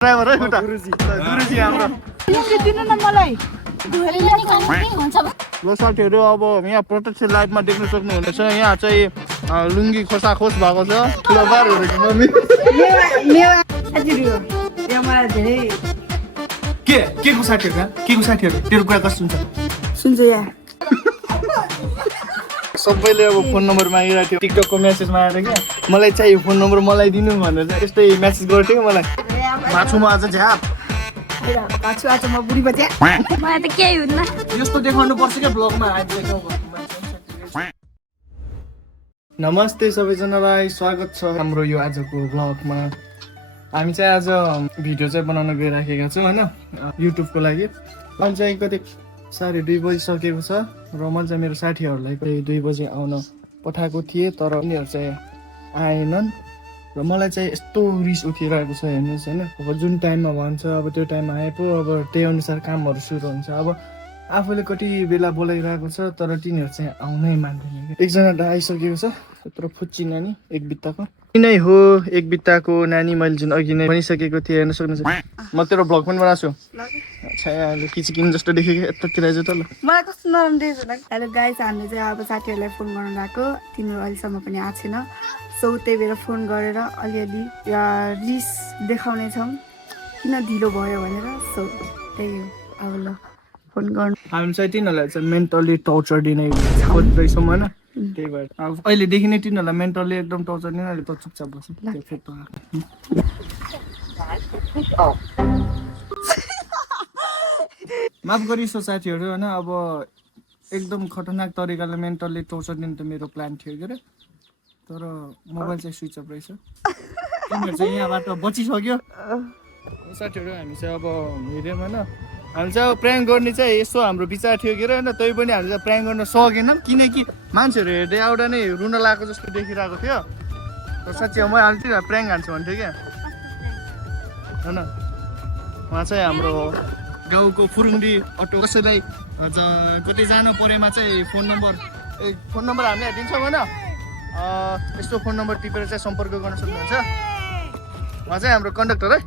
Driver है उता गुरुजी हाम्रो दिनु न मलाई ल साथीहरू अब यहाँ प्रत्यक्ष लाइभमा देख्न सक्नुहुनेछ यहाँ चाहिँ लुङ्गी खोसाखोस भएको छ ठुलोबारहरू मम्मी के को साथीहरू तेरो कुरा कस्तो हुन्छ सुन्छ या सबैले अब फोन नम्बर मागिरहेको थियो टिकटकको म्यासेजमा आएर क्या मलाई चाहियो फोन नम्बर मलाई दिनु भनेर चाहिँ यस्तै म्यासेज गर्थ्यो कि मलाई माछुमा आज झ्याप आज म बुढी बच्चा मलाई त केही हुन्न यस्तो देखाउनु पर्छ क्या ब्लगमा नमस्ते सबैजनालाई स्वागत छ हाम्रो यो आजको ब्लगमा हामी चाहिँ आज भिडियो चाहिँ बनाउन गइराखेका छौँ होइन युट्युबको लागि अनि चाहिँ कति 2:30 बजिसकेको छ र मैले चाहिँ मेरो साथीहरूलाई 2 बजी आउन पठाएको थिएँ तर उनीहरू चाहिँ आएनन् र मलाई चाहिँ यस्तो रिस उठिरहेको छ हेर्नुहोस् होइन अब जुन टाइममा भन्छ अब त्यो टाइममा आए पो अब त्यही अनुसार कामहरू सुरु हुन्छ अब आफूले कति बेला बोलाइरहेको छ तर तिनीहरू चाहिँ आउनै मान्दैन एकजना त आइसकेको छ यत्रो फुच्ची नानी एक बित्ताको नै हो एक बित्ताको नानी मैले जुन अघि नै भनिसकेको थिएँ हेर्न सक्नुहुन्छ म तेरो भ्लग पनि बनाएको छु अहिले किचिकिन जस्तो देखेको यतातिर आइज त ल मलाई कस्तो नरम देख्छ हेलो गाइस हामीले चाहिँ अब साथीहरूलाई फोन गर्नु लाग्यो तिनीहरू अहिलेसम्म पनि आएको छैन सो त्यही भएर फोन गरेर अलिअलि रिस देखाउने छौँ किन ढिलो भयो भनेर सो त्यही हो अब ल फोन गर्नु हामी चाहिँ तिनीहरूलाई चाहिँ मेन्टली टर्चर दिने खोज्दैछौँ होइन त्यही भएर अब अहिलेदेखि नै तिनीहरूलाई मेन्टली एकदम टर्चर दिनु अहिले त चुपचाप बस्छ त्यो फेरि माफ गरिसो साथीहरू होइन अब एकदम खतरनाक तरिकाले मेन्टली टर्चर दिनु त मेरो प्लान थियो के अरे तर मोबाइल चाहिँ स्विच अफ रहेछ तिमीहरू चाहिँ यहाँबाट बचिसक्यो साथीहरू हामी चाहिँ अब हेऱ्यौँ होइन हामी चाहिँ अब प्र्याङ्क गर्ने चाहिँ यसो हाम्रो विचार थियो के अरे होइन तै पनि हामीले चाहिँ प्र्याङ्क गर्न सकेनौँ किनकि मान्छेहरू हेर्दै एउटा नै रुन लागेको जस्तो देखिरहेको थियो र साँच्चै म हाल्थेँ प्र्याङ्क हान्छु भन्थ्यो क्या होइन उहाँ चाहिँ हाम्रो गाउँको फुरुङ्डी अटो कसैलाई कतै जानु परेमा चाहिँ फोन नम्बर हामीले दिन्छौँ होइन यस्तो फोन नम्बर टिपेर चाहिँ सम्पर्क गर्न सक्नुहुन्छ उहाँ चाहिँ हाम्रो कन्डक्टर है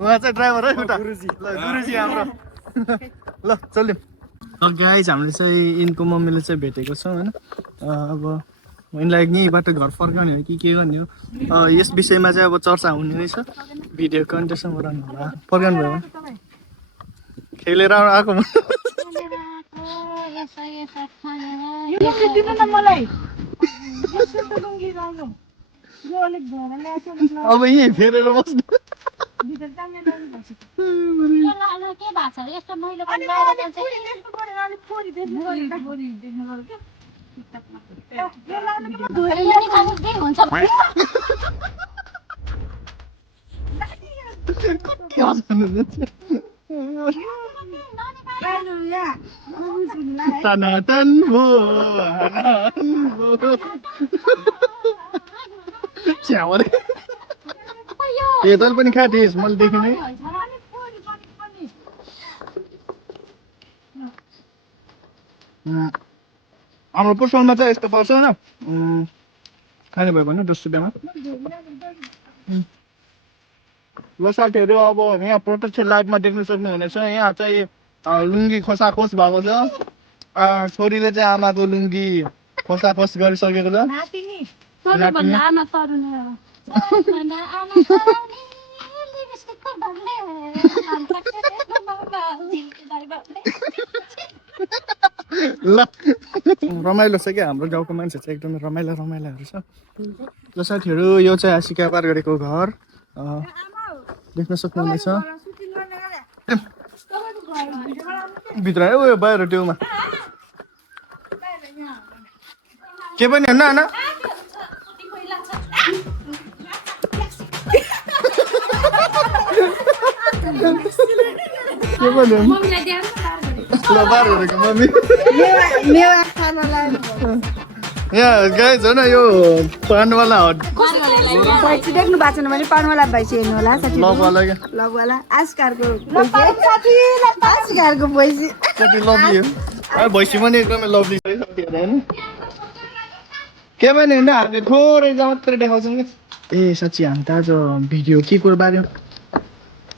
उहाँ चाहिँ ड्राइभर है उता गुरुजी हाम्रो ल चल्यौँ गाइज हामीले चाहिँ यिनको मम्मीले चाहिँ भेटेको छौँ होइन अब यिनलाई यहीँबाट घर फर्काउने हो कि के गर्ने हो यस विषयमा चाहिँ अब चर्चा हुने नै छ भिडियो कन्टेन्टसम्म रहनु होला फर्काउनु भयो खेलेर आएको अब यहीँ फेरेर बस्नु सनातन भो ए तैँले पनि खा टेस्ट मैले देखेँ नै हाम्रो पसलमा चाहिँ यस्तो पर्छ होइन खाने भयो भने 10 रुपियाँमा ल साथीहरू अब यहाँ प्रत्यक्ष लाइभमा देख्न सक्नुहुनेछ यहाँ चाहिँ लुङ्गी खोसाखोस भएको छ छोरीले चाहिँ आमाको लुङ्गी खोसाखोस गरिसकेको छ ल रमाइलो छ क्या हाम्रो गाउँको मान्छे चाहिँ एकदमै रमाइलाहरू छ ल साथीहरू यो चाहिँ आशिका पार गरेको घर देख्न सक्नुहुनेछ भित्र उयो बाहिर ट्युमा के पनि हेर्न होइन के पनि ल बारहरूको मम्मी यहाँ गाइज होइन यो पानवाला पैसा देख्नु भएको छैन भने पानवाला भैँसी हेर्नु होला लगवाला क्या लगवाला आस्कारको पैसा कति लभली हो भैँसी पनि एकदमै लभली छ होइन के पनि होइन हामीले थोरै मात्रै देखाउँछौँ कि ए साँच्ची हामी त आज भिडियो के को बारेमा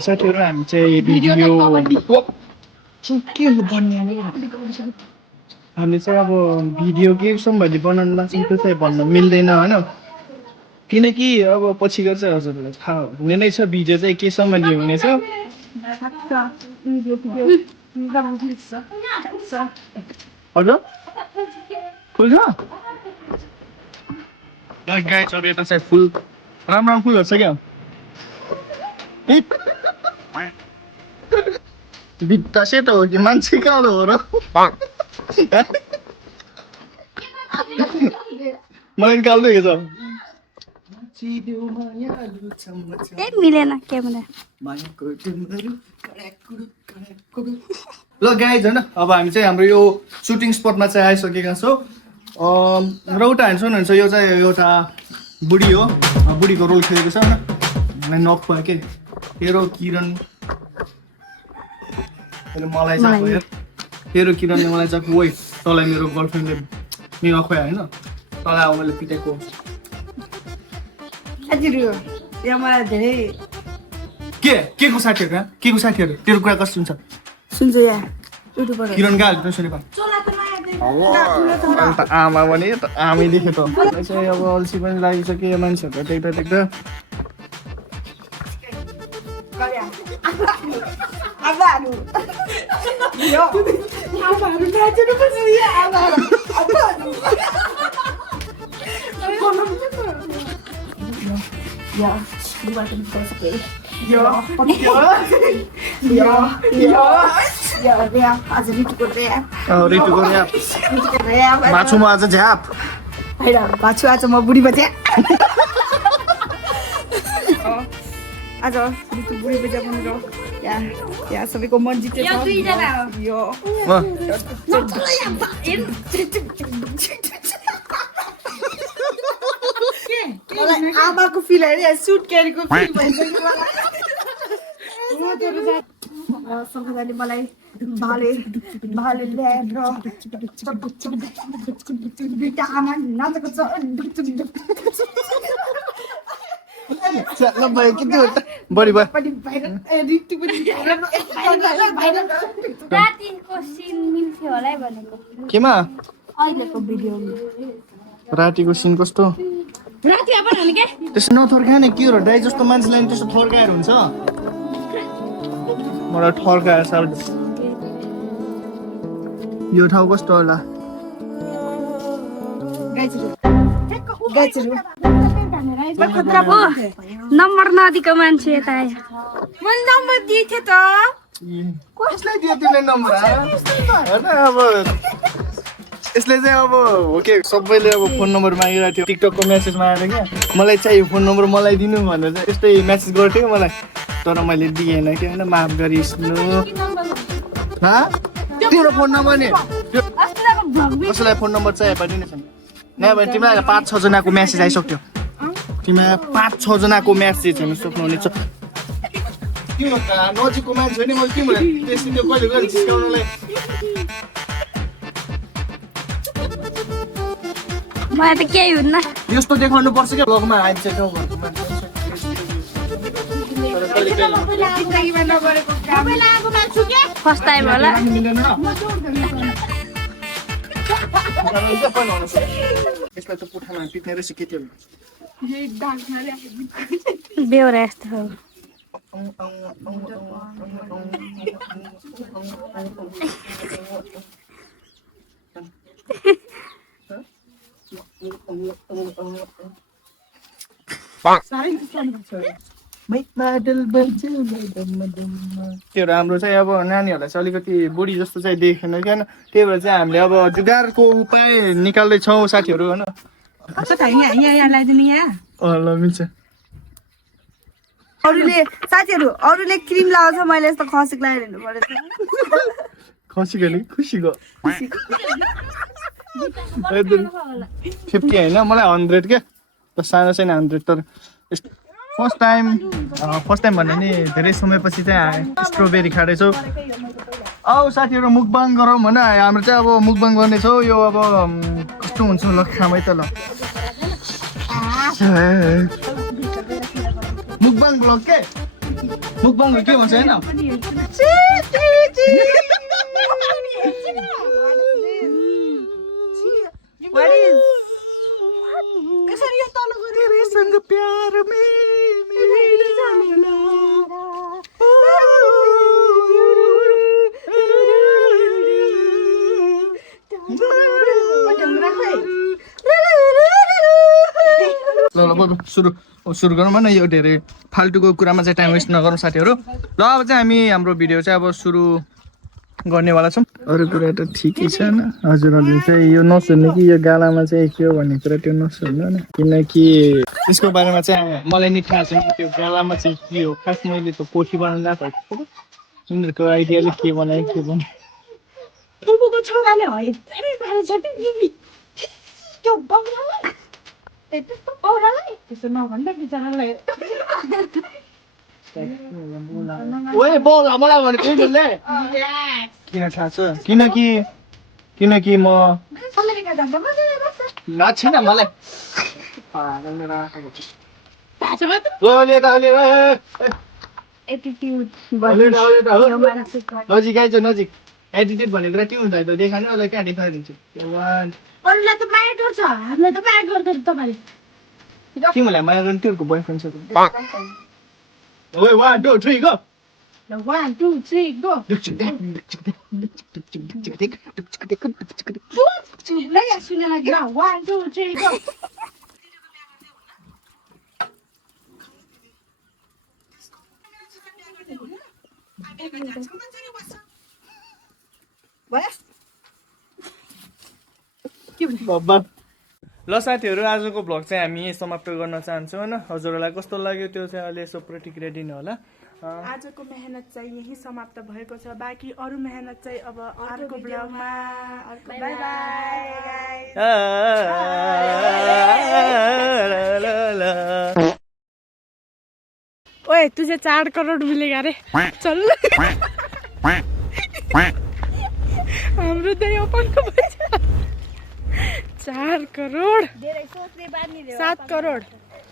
साथीहरू हामी चाहिँ भिडियो के बनिहाल्यो हामीले चाहिँ अब भिडियो केसम्म भएपछि बनाउनु लाग्छौँ त्यो चाहिँ भन्न मिल्दैन होइन किनकि अब पछि गएर चाहिँ हजुरहरूलाई थाहा हुने नै छ भिडियो चाहिँ केसम्म हुनेछ हजुर फुल छ गाई छ यता चाहिँ फुल राम्रो फुलहरू छ क्या भित्ता सेतो हो कि मान्छे कालो हो र मलाई कालो देखेछ मिलेन क्यामेरा ल गाइज होइन अब हामी चाहिँ हाम्रो यो सुटिङ स्पटमा चाहिँ आइसकेका छौँ रौटा ह्यान्डसन हुन्छ यो चाहिँ एउटा बुढी हो बुढीको रोल खेलेको छ होइन नक भयो के तेरो किरण मलाई चाहिँ तेरो किरणले मलाई चाहिँ ओइ तँलाई मेरो गर्लफ्रेन्डले मेरो खोया होइन तँलाई अब मैले पिटेको यहाँ मलाई धेरै के को साथीहरू यहाँ के को साथीहरू तेरो कुरा कस्तो हुन्छ सुन्छु यहाँ युट्युबबाट किरण कहाँ हाल्नु सुनेको अन्त आमा पनि आमै देख्यो त चाहिँ अब अल्छी पनि लागिसक्यो यो मान्छेहरू देख्दा देख्दा माछु म आज झ्याप भाछु आज म बुढी बज्या आज बुढी बज्या भनेर यहाँ सबैको मन जितेछ आमाको फिल होइन सुट क्यारीको फिल भइसक्यो सबैजनाले मलाई भाले ल्याएर दुईटा आमा नाचेको छ बढी भयो केमा अहिलेको भिडियोमा रातिको सिन कस्तो त्यसो नथर्काए नि के हो र दाइ जस्तो मान्छेलाई नि त्यस्तो थर्काएर हुन्छ मलाई थर्काएर साह्रो यो ठाउँ कस्तो होला नम्बर नदिएको मान्छे यता आयो मैले नम्बर दिएको थिएँ त कसलाई दियो तिमीले नम्बर होइन अब यसले चाहिँ अब हो के सबैले अब फोन नम्बर मागिरहेको थियो टिकटकको म्यासेजमा आएर क्या मलाई चाहियो फोन नम्बर मलाई दिनु भनेर चाहिँ यस्तै म्यासेज गर्थ्यो मलाई तर मैले दिएन कि होइन माफ गरिस्नु तिम्रो फोन नम्बर नि कसैलाई फोन नम्बर चाहियो पनि छैन नयाँ भने तिमीलाई 5-6 जनाको म्यासेज आइसक्यो तिमीलाई 5-6 जनाको म्यासेज हेर्नु सक्नुहुनेछ त्यो नजिकको मान्छे हो नि मैले तिमीलाई त्यसरी त्यो कहिले गएर जिस्काउनुलाई मलाई त केही हुन्न यस्तो देखाउनु पर्छ क्या ब्लगमा आइन्छ क्या फर्स्ट टाइम होला यसलाई त पुठामा पिट्ने रहेछ केटी बेहोरा यस्तो हो त्यो हाम्रो चाहिँ अब नानीहरूलाई चाहिँ अलिकति बुढी जस्तो चाहिँ देखेन क्या त्यही भएर चाहिँ हामीले अब जुगारको उपाय निकाल्दैछौँ साथीहरू होइन ल मिल्छ अरूले साथीहरू अरूले क्रिम लगाउँछ मैले यस्तो खसीको लगाएर हिँड्नु परेछ खसीको नि खुसीको 50 होइन मलाई 100 क्या त सानो छैन 100 तर फर्स्ट टाइम भन्दा नि धेरै समयपछि चाहिँ आएँ स्ट्रबेरी खाँदैछौँ औ साथीहरू मुकबाङ गरौँ होइन हाम्रो चाहिँ अब मुकबाङ गर्नेछौँ यो अब कस्तो हुन्छ ल खामै त ल मुकबाङ ब्लग के मुखबाङ के भन्छ हैन What is? कसरी यो तल गरे तेरेसँग प्यार में मेरी जानेला ल ल सुरु गरौँ न यो धेरै फाल्टुको कुरामा चाहिँ टाइम वेस्ट नगरौँ साथीहरू ल अब चाहिँ हामी हाम्रो भिडियो चाहिँ अब सुरु गर्नेवाला छौँ अरू कुरा त ठिकै छ होइन हजुरहरूले चाहिँ यो नसुन्नु कि यो गालामा चाहिँ के हो भन्ने कुरा त्यो नसुन्नु होइन किनकि यसको बारेमा चाहिँ मलाई नि थाहा छैन त्यो गालामा चाहिँ के हो खास मैले त पोथी बनाउनु नसकेको उनीहरूको आइडियाले के बनायो के बनायो बुबुको छोराले हैत्रै पारेछ नि त्यो बौरालाई त्यस्तो बौरालाई त्यसो नभन्दा बिचारालाई ओए बोल मलाई भनेको तिमीले किन थाहा छ किनकि म अमेरिका जाँदा मजाले बस्छ नछिन मलाई एटिट्युड नजिक आइज नजिक एटिट्युड भन्ने कुरा त्यो हुँदा त देखाने मलाई क्या देखाइदिन्छु अरूलाई त माया गर्छ हामीलाई त माया गर्दैन तपाईँले तिमीलाई माया गर्ने तिमीहरूको बोयफ्रेन्ड छ ओए 1 2 3 गो 1 2 3 गो चुपलाई सुनेर लाग्यो 1 2 3 गो बाबा ल साथीहरू आजको भ्लग चाहिँ हामी समाप्त गर्न चाहन्छौँ होइन हजुरहरूलाई कस्तो लाग्यो त्यो चाहिँ अहिले यसो प्रतिक्रिया दिनु होला आजको मेहनत चाहिँ यही समाप्त भएको छ बाँकी अरू मेहनत चाहिँ अब अर्को ब्लगमा बाई बाई ओए तुझे 4 करोड मिलेगा रे चल हाम्रो चाहिँ ओपनको पैसा 4 करोड 7 करोड